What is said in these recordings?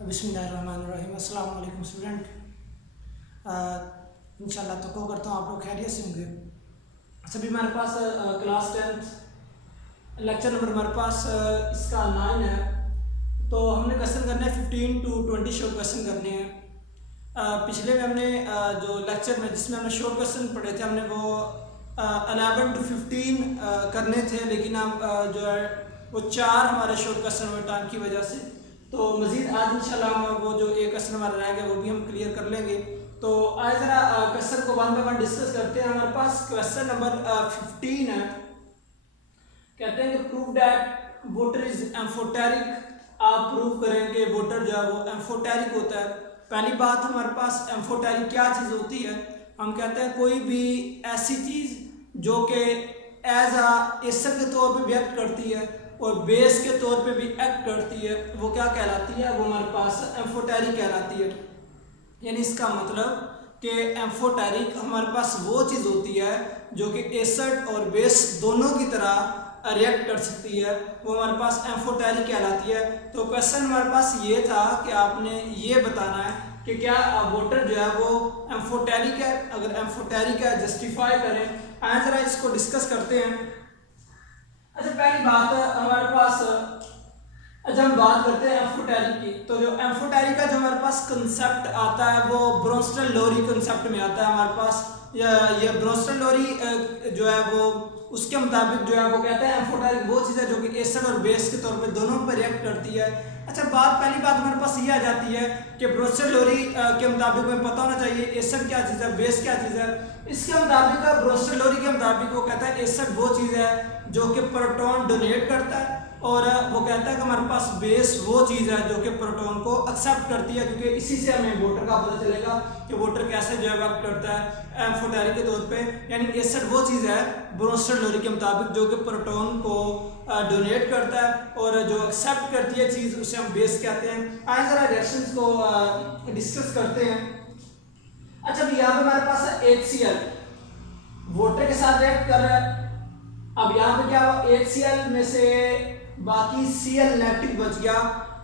बिस्मिल्लाहिर्रहमानिर्रहीम। अस्सलाम वालेकुम स्टूडेंट। इंशाल्लाह तो करता हूँ आप लोग खैरियत से होंगे। सभी हमारे पास क्लास 10 लेक्चर नंबर हमारे पास इसका 9 है। तो हमने क्वेश्चन करने हैं 15 to 20 शॉर्ट क्वेश्चन करने हैं। पिछले में हमने जो लेक्चर में जिसमें हमने शॉर्ट क्वेश्चन पढ़े थे हमने वो 11 to 15 करने थे, लेकिन हम जो है वो 4 हमारे शॉर्ट क्वेश्चन हुए टाइम की वजह से। तो मज़ीद आज इंशाल्लाह हम वो जो एक क्वेश्चन हमारा रह गया वो भी हम क्लियर कर लेंगे। तो आज ज़रा क्वेश्चन को वन बाय वन डिस्कस करते हैं। हमारे पास क्वेश्चन नंबर 15 है। कहते हैं कि prove that voter is amphoteric. आप प्रूव करें कि वोटर जो है वो एम्फोटेरिक होता है। पहली बात हमारे पास एम्फोटेरिक क्या चीज़ होती है। हम कहते हैं कोई भी ऐसी चीज़ जो कि एज आ एसर के तौर पे भी एक्ट करती है और बेस के तौर पे भी एक्ट करती है, वो क्या कहलाती है, वो हमारे पास एम्फोटेरिक कहलाती है। यानी इसका मतलब कि एम्फोटेरिक हमारे पास वो चीज़ होती है जो कि एसिड और बेस दोनों की तरह रिएक्ट कर सकती है, वो हमारे पास एम्फोटेरिक कहलाती है। तो क्वेश्चन हमारे पास ये था कि आपने ये बताना है कि क्या वाटर जो है वो एम्फोटेरिक है। अगर एम्फोटेरिक है जस्टिफाई करें। आइए ज़रा इसको डिस्कस करते हैं। अच्छा, पहली बात हमारे पास जब हम बात करते हैं एम्फोटेरिक की, तो जो एम्फोटेरिक का जो हमारे पास कंसेप्ट आता है वो ब्रोंस्टन लोरी कंसेप्ट में आता है हमारे पास। ये ब्रोंस्टन लोरी जो है वो उसके मुताबिक जो है वो कहता है एम्फोटेरिक वो चीज़ है जो कि एसिड और बेस के तौर पे दोनों पर रिएक्ट करती है। अच्छा, पहली बात हमारे पास ये आ जाती है कि ब्रोंस्टन लोरी के मुताबिक हमें पता होना चाहिए एसिड क्या चीज़ है, बेस क्या चीज़ है। इसके मुताबिक ब्रोंस्टन लोरी के मुताबिक वो कहता है एसिड वो चीज़ है जो कि प्रोटॉन डोनेट करता है, और वो कहता है कि हमारे पास बेस वो चीज़ है जो कि प्रोटॉन को एक्सेप्ट करती है, क्योंकि इसी से हमें वोटर का पता चलेगा कि वोटर कैसे जो है वर्क करता है एम्फोटेरिक के तौर पे। यानी एसिड वो चीज़ है ब्रोंस्टन लोरी के मुताबिक जो कि प्रोटॉन को डोनेट करता है, और जो एक्सेप्ट करती है चीज़ उसे हम बेस कहते हैं। आइए ज़रा रिएक्शंस को डिस्कस करते हैं। अच्छा, अभी यहाँ पे हमारे पास है HCl वोटर के साथ रिएक्ट कर रहा है। अब यहाँ पे क्या हुआ, HCl में से बाकी Cl नेगेटिव बच गया।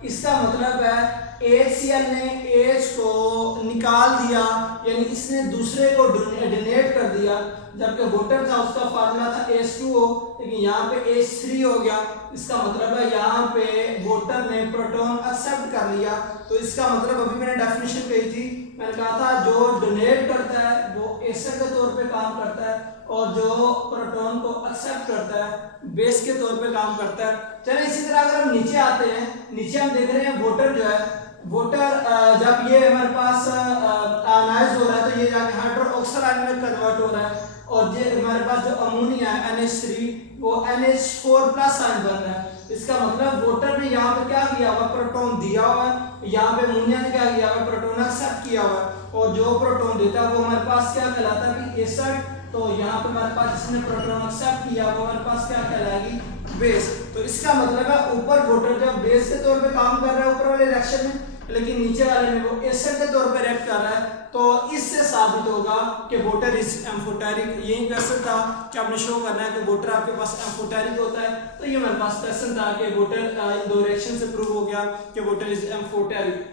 इसका मतलब है HCl ने H को निकाल दिया, यानी इसने दूसरे को डोनेट कर दिया। जबकि वोटर था उसका फार्मूला था H2O, लेकिन यहाँ पे H3 हो गया। इसका मतलब है यहाँ पे वोटर ने प्रोटॉन एक्सेप्ट कर लिया। तो इसका मतलब अभी मैंने डेफिनेशन कही थी, मैंने कहा था जो डोनेट करता है वो एसिड के तौर पे काम करता है, और जो प्रोटॉन को एक्सेप्ट करता है बेस के तौर पे काम करता है। चलिए इसी तरह अगर हम नीचे आते हैं, नीचे हम देख रहे हैं वोटर जो है, वोटर जब ये हमारे पास आयनाइज हो रहा है तो ये जाके हाइड्रोक्सिल आयन में कन्वर्ट हो रहा है, और ये हमारे पास जो अमोनिया है NH3 वो NH4+ आयन बन रहा है। इसका मतलब वोटर ने यहाँ पे क्या किया हुआ, प्रोटॉन दिया हुआ है, यहाँ पे अमोनिया ने क्या किया हुआ, प्रोटॉन एक्सेप्ट किया हुआ है, और जो प्रोटॉन देता है वो हमारे पास क्या कहलाता है, एसिड। तो यहाँ पे हमारे पास जिसने प्रोटॉन एक्सेप्ट किया वो हमारे पास क्या कहलाएगी, बेस। तो इसका मतलब है ऊपर वोटर जब बेस के तौर पे काम कर रहा है ऊपर वाले रिएक्शन में, लेकिन नीचे वाले में वो एसिड के तौर पे रिएक्ट कर रहा है, तो इससे साबित होगा कि वोटर इज एम्फोटेरिक। यही क्वेश्चन था कि आपने शो करना है कि वोटर आपके पास एम्फोटेरिक होता है। तो ये हमारे पास क्वेश्चन था कि वोटर इन दो रिएक्शन से प्रूव हो गया कि वोटर इज एम्फोटेरिक।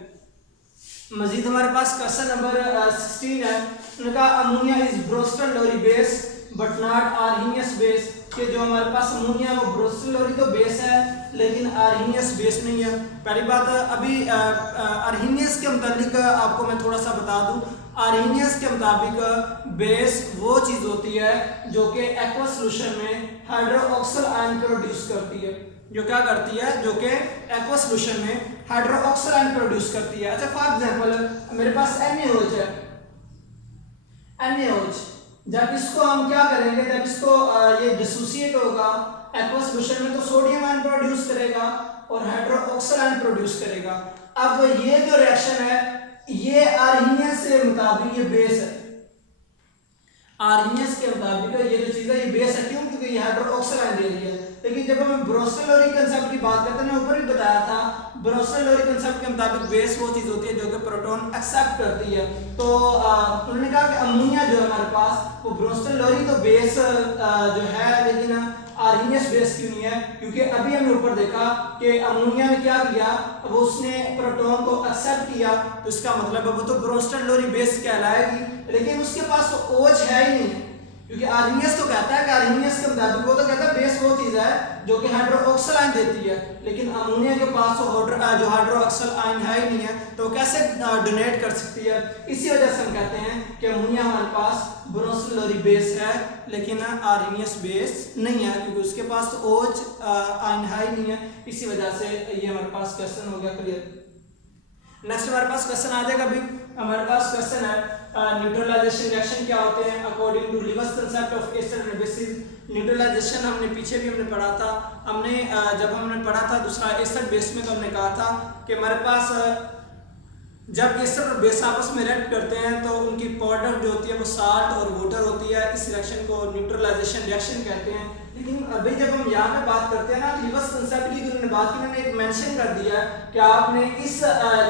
मजीद हमारे पास क्वेश्चन नंबर 16 है। उनका ammonia is Bronsted Lowry base but not Arrhenius base, कि जो हमारे पास अमोनिया वो ब्रोंस्टन लोरी तो बेस है लेकिन आर्हीनियस बेस नहीं है। पहली बात अभी आर्हीनियस के मुताबिक आपको मैं थोड़ा सा बता दूं, आर्हीनियस के मुताबिक बेस वो चीज़ होती है जो कि एक्वा सॉल्यूशन में हाइड्रोक्सिल आयन प्रोड्यूस करती है, जो क्या करती है, जो कि एक्वा सॉल्यूशन में हाइड्रोक्सिल आयन प्रोड्यूस करती है। अच्छा, फॉर एग्जांपल मेरे पास NaOH है, NaOH जब इसको हम क्या करेंगे, जब इसको ये डिसोसिएट होगा एक्वा सॉल्यूशन में तो सोडियम आयन प्रोड्यूस करेगा और हाइड्रोक्सिल आयन प्रोड्यूस करेगा। अब ये जो रिएक्शन है ये आर्हीनियस के मुताबिक ये बेस है, आर्हीनियस के मुताबिक ये जो चीज है ये बेस है। क्यों? क्योंकि ये हाइड्रोक्सिल आयन दे रही है। लेकिन जब हम ब्रोंस्टन लोरी कंसेप्ट की बात करते हैं, ऊपर भी बताया था ब्रोंस्टन लोरी कंसेप्ट के मुताबिक बेस वो चीज होती है जो कि प्रोटॉन एक्सेप्ट करती है। तो उन्होंने कहा कि अमोनिया जो है हमारे पास वो ब्रोंस्टन लोरी तो बेस जो है, लेकिन आर्हीनियस बेस क्यों नहीं है? क्योंकि अभी हमने ऊपर देखा कि अमोनिया ने क्या किया, वो उसने प्रोटॉन को एक्सेप्ट किया, तो इसका मतलब है वो तो ब्रोंस्टन लोरी बेस कहलाएगी, लेकिन उसके पास तो OH है ही नहीं। क्योंकि आर्हीनियस तो कहता है कि आर्हीनियस के मुताबिक वो तो कहता है बेस वो चीज है जो कि हाइड्रोक्सिल आयन देती है, लेकिन अमोनिया के पास तो जो हाइड्रोक्सिल आयन है ही नहीं है, तो कैसे डोनेट कर सकती है? इसी वजह से हम कहते हैं कि अमोनिया हमारे पास ब्रोंस्टन लोरी बेस है लेकिन आर्हीनियस बेस नहीं है, क्योंकि उसके पास तो OH आयन है ही नहीं है। इसी वजह से ये हमारे पास क्वेश्चन हो गया क्लियर। नेक्स्ट हमारे पास क्वेश्चन आ जाएगा। अभी हमारे पास क्वेश्चन है न्यूट्रलाइजेशन रिएक्शन क्या होते हैं according to Lewis concept of acid and bases. Neutralization हमने पीछे भी हमने पढ़ा था, जब हमने पढ़ा था दूसरा एसिड बेस में, तो हमने कहा था कि हमारे पास जब एसिड और बेस आपस में रिएक्ट करते हैं तो उनकी प्रोडक्ट जो होती है वो साल्ट और वाटर होती है। इस रिएक्शन को न्यूट्रलाइजेशन रिएक्शन कहते हैं। लेकिन अभी जब हम यहाँ पे बात करते हैं ना लिवस कांसेप्ट की, जो उन्होंने बात की, उन्होंने एक मेंशन कर दिया है कि आपने इस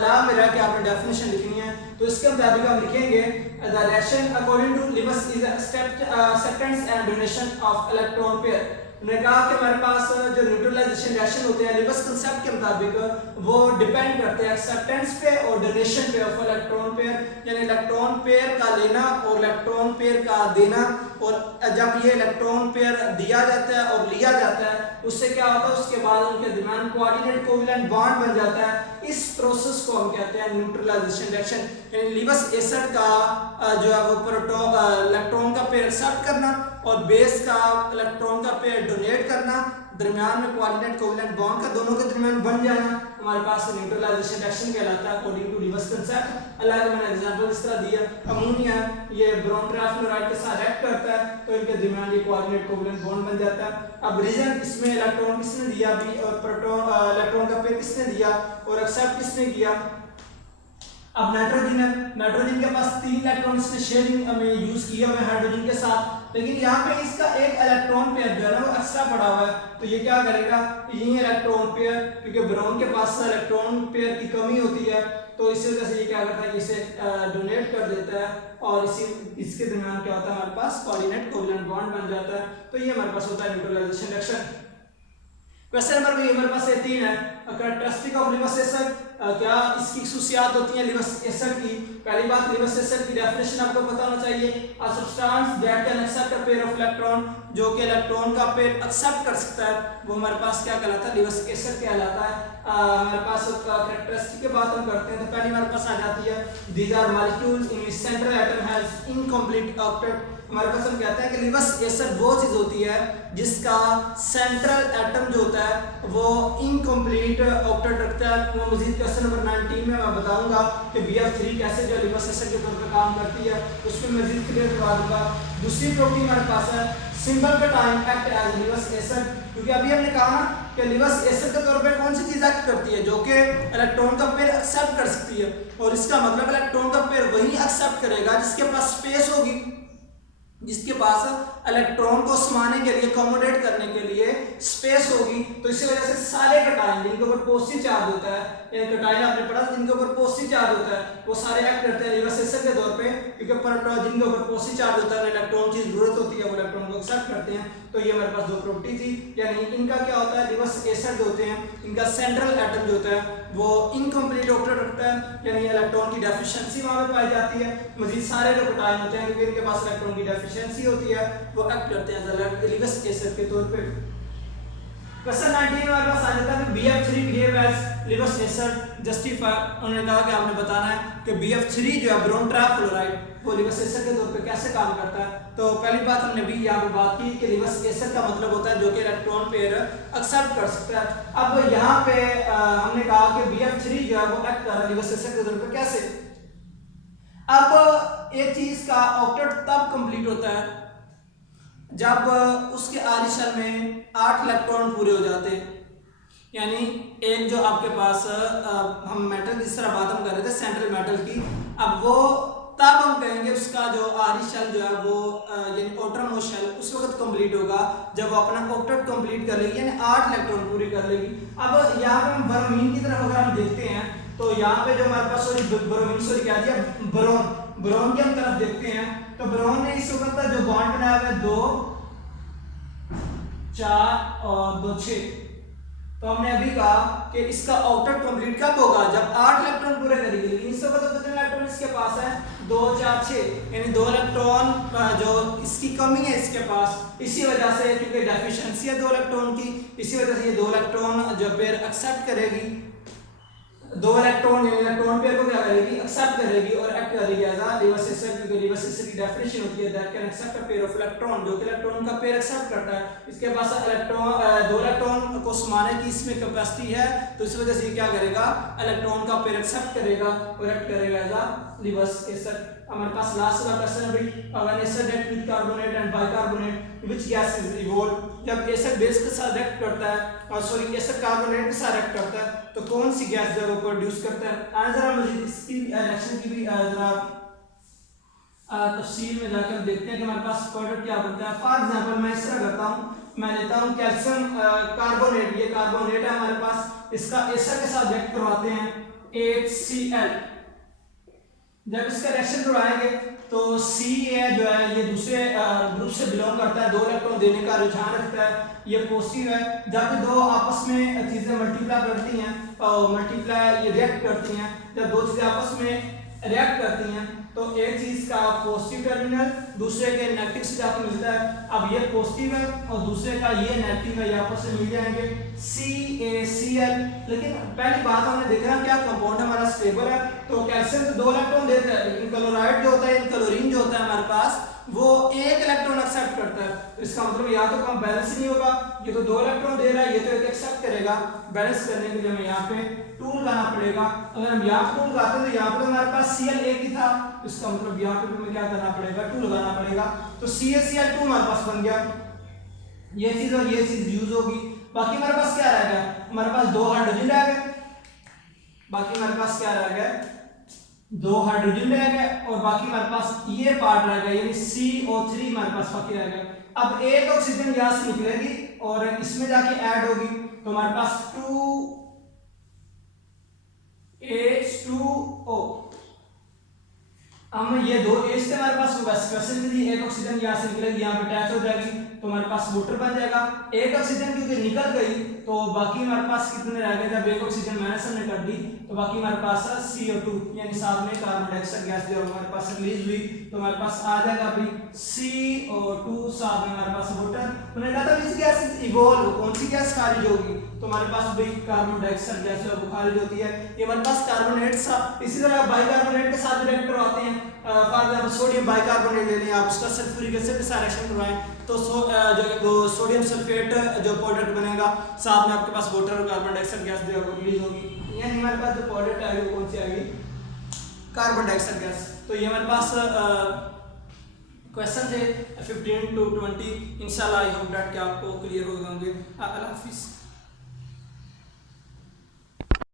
लॉ में रह के आपने डेफिनेशन लिखनी है, तो इसके मुताबिक हम लिखेंगे the reaction according to Lewis is acceptance and donation of electron pair. उन्होंने कहा कि हमारे पास जो न्यूट्रलाइजेशन रिएक्शन होते हैं लिवस कांसेप्ट के मुताबिक वो डिपेंड करते हैं एक्सेप्टेंस पे और डोनेशन पे ऑफ इलेक्ट्रॉन पेयर, यानी इलेक्ट्रॉन पेयर का लेना और इलेक्ट्रॉन पेयर का देना। और जब ये इलेक्ट्रॉन पेयर दिया जाता है और लिया जाता है उससे क्या होता है, उसके बाद उनके दरमियान कोऑर्डिनेट कोवेलेंट बॉन्ड बन जाता है। इस प्रोसेस को हम कहते हैं न्यूट्रलाइजेशन रिएक्शन, यानी लिवस एसिड का जो है वो इलेक्ट्रॉन का पेयर एक्सेप्ट करना और बेस का इलेक्ट्रॉन का पेयर डोनेट करना, दरमियान में कोऑर्डिनेट कोवेलेंट बॉन्ड का दोनों के दरमियान बन जाना, हमारे पास न्यूट्रलाइजेशन रिएक्शन कहलाता है अकॉर्डिंग टू लिवस कांसेप्ट। अलग मैंने एग्जांपल इस तरह दिया, अमोनिया ये ब्रोम ट्राइफ्लोराइड के साथ रिएक्ट करता है तो इनके दरमियान ये कोऑर्डिनेट कोवेलेंट बॉन्ड बन जाता है। अब रीजन इसमें इलेक्ट्रॉन किसने दिया भी और प्रोटॉन इलेक्ट्रॉन का पेयर किसने दिया और एक्सेप्ट किसने किया। अब नाइट्रोजन है, नाइट्रोजन के पास 3 इलेक्ट्रॉन इसने शेयरिंग में यूज किया हुआ है हाइड्रोजन के साथ, लेकिन यहाँ पे इसका एक इलेक्ट्रॉन पेयर जो है ना वो एक्स्ट्रा पड़ा हुआ है, तो ये क्या करेगा, ये इलेक्ट्रॉन पेयर, क्योंकि ब्रोम के पास इलेक्ट्रॉन पेयर की कमी होती है तो इसी वजह से ये क्या करता है, इसे डोनेट कर देता है और इसके दरमियान क्या होता है, हमारे पास कोऑर्डिनेट कोवेलेंट बॉन्ड बन जाता है। तो ये हमारे पास होता है न्यूट्रलाइजेशन रिएक्शन। क्वेश्चन नंबर भी हमारे पास 3 है, कैरेक्टरिस्टिक ऑफ लिवस एसिड, क्या इसकी खसूसियात होती हैं लिवस एसिड की। पहली बात, लिवस एसिड की डेफिनेशन आपको पता होना चाहिए, a substance that can accept a pair of electron, जो कि इलेक्ट्रॉन का पेयर एक्सेप्ट कर सकता है, वो हमारे पास क्या कहलाता है, लिवस एसिड कहलाता है। हमारे पास कैरेक्टरिस्टिक की बात हम करते हैं तो पहली हमारे पास आ जाती है, these are molecules in which central atom has incomplete octet. हमारे पास हम कहते हैं कि लिवस एसिड वो चीज होती है जिसका सेंट्रल एटम जो होता है वो इनकम्प्लीट ऑक्टेट रखता है। वो मजीद क्वेश्चन नंबर 19 में मैं बताऊंगा कि BF3 कैसे जो लिवस एसिड के तौर पर काम करती है, उसमें मजीद क्लियर करवा दूंगा। दूसरी प्रॉपर्टी हमारे पास है, सिंबल का time act as Lewis acid, क्योंकि अभी हमने कहा ना कि लिवस एसिड के तौर पे कौन सी चीज एक्ट करती है, जो कि इलेक्ट्रॉन का पेयर एक्सेप्ट कर सकती है, और इसका मतलब इलेक्ट्रॉन का पेयर वही एक्सेप्ट करेगा जिसके पास स्पेस होगी, जिसके पास इलेक्ट्रॉन को समाने के लिए अकोमोडेट करने के लिए स्पेस होगी। तो इसी वजह से सारे कटायन जिनके ऊपर पॉजिटिव चार्ज होता है, या कटायन आपने पढ़ा जिनके ऊपर पॉजिटिव चार्ज होता है, वो सारे एक्ट करते हैं लिवस एसिड के तौर पे, क्योंकि प्रोटॉन जिनके ऊपर पॉजिटिव चार्ज होता है इलेक्ट्रॉन की जरूरत होती है, वो इलेक्ट्रॉन को एक्सेप्ट करते हैं। तो ये हमारे पास 2 प्रॉपर्टी थी, यानी इनका क्या होता है, लिवस एसिड होते हैं इनका सेंट्रल एटम जो होता है वो इनकम्प्लीट ऑक्टेट रखता है, यानी इलेक्ट्रॉन की डेफिशिएंसी वहां पे पाई जाती है। मजीद सारे जो कटायन होते हैं क्योंकि इनके पास इलेक्ट्रॉन की डेफिशिएंसी होती है, वो एक्ट करते हैं लिवस एसिड के तौर पे। क्वेश्चन 19 हमारे पास आ जाता है कि BF3 behave as Lewis acid justify. उन्होंने कहा कि आपने बताना है कि BF3 जो है ब्रोम ट्राइफ्लोराइड वो लिवस एसिड के तौर पे कैसे काम करता है। तो पहली बात हमने भी यहाँ पे बात की कि लिवस एसिड का मतलब होता है जो कि इलेक्ट्रॉन पेयर एक्सेप्ट कर सकता है। अब यहाँ पे हमने कहा कि BF3 जो है वो एक्ट कर रहा है लिवस एसिड के तौर पे कैसे। अब एक चीज का ऑक्टेट तब कंप्लीट होता है जब उसके आरी शेल में 8 इलेक्ट्रॉन पूरे हो जाते हैं, यानी एक जो आपके पास हम मेटल जिस तरह बात हम कर रहे थे सेंट्रल मेटल की, अब वो तब हम कहेंगे उसका जो आरी शेल जो है वो यानी आउटरमोस्ट शेल उस वक्त कंप्लीट होगा जब वो अपना ऑक्टेट कंप्लीट कर लेगी, यानी 8 इलेक्ट्रॉन पूरे कर लेगी। अब यहाँ पे हम ब्रोमीन की तरफ अगर हम देखते हैं तो यहाँ पे जो हमारे पास ब्रोमीन क्या दिया, बोरॉन की हम तरफ देखते हैं तो बोरॉन ने इस वक्त जो बॉन्ड बनाया हुआ है 2 4 और 2 6। तो हमने अभी कहा कि इसका आउटर कंप्लीट कब होगा, जब 8 इलेक्ट्रॉन पूरे करेगी। लेकिन इससे पता कितने इलेक्ट्रॉन इसके पास है, 2 4 6, यानी 2 इलेक्ट्रॉन जो इसकी कमी है इसके पास, इसी वजह से, क्योंकि डेफिशिएंसी है 2 इलेक्ट्रॉन की, इसी वजह से ये 2 इलेक्ट्रॉन जो पेयर एक्सेप्ट करेगी, 2 इलेक्ट्रॉन इलेक्ट्रॉन पेयर को क्या करेगी, एक्सेप्ट करेगी और एक्ट करेगी एज अ रिवर्स सिस्टर, क्योंकि रिवर्स सिस्टर की डेफिनेशन होती है that can accept a pair of electron, जो कि इलेक्ट्रॉन का पेयर एक्सेप्ट करता है। इसके पास इलेक्ट्रॉन 2 इलेक्ट्रॉन को समाने की इसमें कैपेसिटी है, तो इस वजह से ये क्या करेगा, इलेक्ट्रॉन का पेयर एक्सेप्ट करेगा और एक्ट करेगा एज अ रिवर्स सिस्टर। हमारे पास लास्ट वाला क्वेश्चन अभी, when acid react with carbonate and bicarbonate which gas is evolve, जब एसिड बेस के साथ रिएक्ट करता है, और सॉरी एसिड कार्बोनेट के साथ रिएक्ट करता है, तो कौन सी गैस जो है वो प्रोड्यूस करता है। आज जरा मुझे इसकी रिएक्शन की भी जरा तफसील में जाकर देखते हैं कि हमारे पास प्रोडक्ट क्या बनता है। फॉर एग्जांपल मैं इस तरह करता हूं, मैं लेता हूं कैल्शियम कार्बोनेट, ये कार्बोनेट है हमारे पास, इसका एसिड के साथ रिएक्ट करवाते हैं HCl। जब इसका रिएक्शन करवाएंगे तो Ca जो है ये दूसरे ग्रुप से बिलोंग करता है, 2 इलेक्ट्रॉन देने का रुझान रखता है, ये पॉजिटिव है। जब दो आपस में चीजें मल्टीप्लाई करती हैं और मल्टीप्लाई ये रिएक्ट करती हैं, जब दो चीजें आपस में रिएक्ट करती हैं तो एक चीज का पॉजिटिव टर्मिनल दूसरे के नेगेटिव से जाकर मिलता है। अब ये पॉजिटिव है और दूसरे का ये नेगेटिव है, ये आपस में मिल जाएंगे CaCl। लेकिन पहली बात हमने देखा क्या कंपाउंड हमारा स्टेबल है, तो कैल्शियम तो 2 इलेक्ट्रॉन देता है, लेकिन क्लोराइड जो होता है, क्लोरीन जो होता है हमारे पास, वो 1 इलेक्ट्रॉन एक्सेप्ट करता है। तो इसका मतलब या तो कम बैलेंस नहीं होगा, ये तो 2 इलेक्ट्रॉन दे रहा है, ये तो 1 एक्सेप्ट करेगा। बैलेंस करने के लिए हमें यहाँ पे 2 लगाना पड़ेगा। अगर हम यहाँ पे 2 लगाते हैं तो यहाँ पे हमारे पास Cl एक ही था, इसका मतलब यहाँ पे हमें क्या करना पड़ेगा, 2 लगाना पड़ेगा। तो CaCl2 हमारे पास बन गया, ये चीज और ये चीज यूज होगी। बाकी हमारे पास क्या रह गया, हमारे पास 2 हाइड्रोजन रह गए, बाकी हमारे पास क्या रह गया, 2 हाइड्रोजन रह गए, और बाकी हमारे पास ये पार्ट रह गया, यानी CO3 हमारे पास बाकी रह गया। अब एक ऑक्सीजन यहाँ से निकलेगी और इसमें जाके ऐड होगी, तो हमारे पास 2H2O। हम ये 2 H से हमारे पास होगा स्पेशल के लिए, एक ऑक्सीजन यहाँ से निकलेगी, यहाँ पे अटैच हो जाएगी, तो हमारे पास वाटर बन जाएगा। एक ऑक्सीजन क्योंकि निकल गई तो बाकी हमारे पास कितने रह गए, जब एक ऑक्सीजन माइनस हमने कर दी तो बाकी हमारे पास है CO2, यानी साथ में कार्बन डाइऑक्साइड गैस जो हमारे पास रिलीज हुई, तो हमारे पास आ जाएगा अभी CO2, साथ में हमारे पास वाटर। उन्होंने कहा था इस गैस इवॉल्व, कौन सी गैस खारिज होगी, तो हमारे पास भी कार्बन डाइऑक्साइड गैस जो खारिज होती है। ये हमारे पास कार्बोनेट सा, इसी तरह बाइकार्बोनेट के साथ रिएक्ट करवाते हैं। फॉर एग्जांपल सोडियम बाइकार्बोनेट ले लें आप, उसका सल्फ्यूरिक एसिड के साथ रिएक्शन करवाएं तो जो सोडियम सल्फेट जो प्रोडक्ट बनेगा, साथ में आपके पास वाटर और कार्बन डाइऑक्साइड गैस जो है रिलीज होगी। यानी हमारे पास जो प्रोडक्ट आएगी वो कौन सी आएगी, कार्बन डाइऑक्साइड गैस। तो ये हमारे पास क्वेश्चन थे 15 to 20। इंशाल्लाह आई होप दैट कि आपको क्लियर हो गए होंगे। अल्लाह हाफिज़।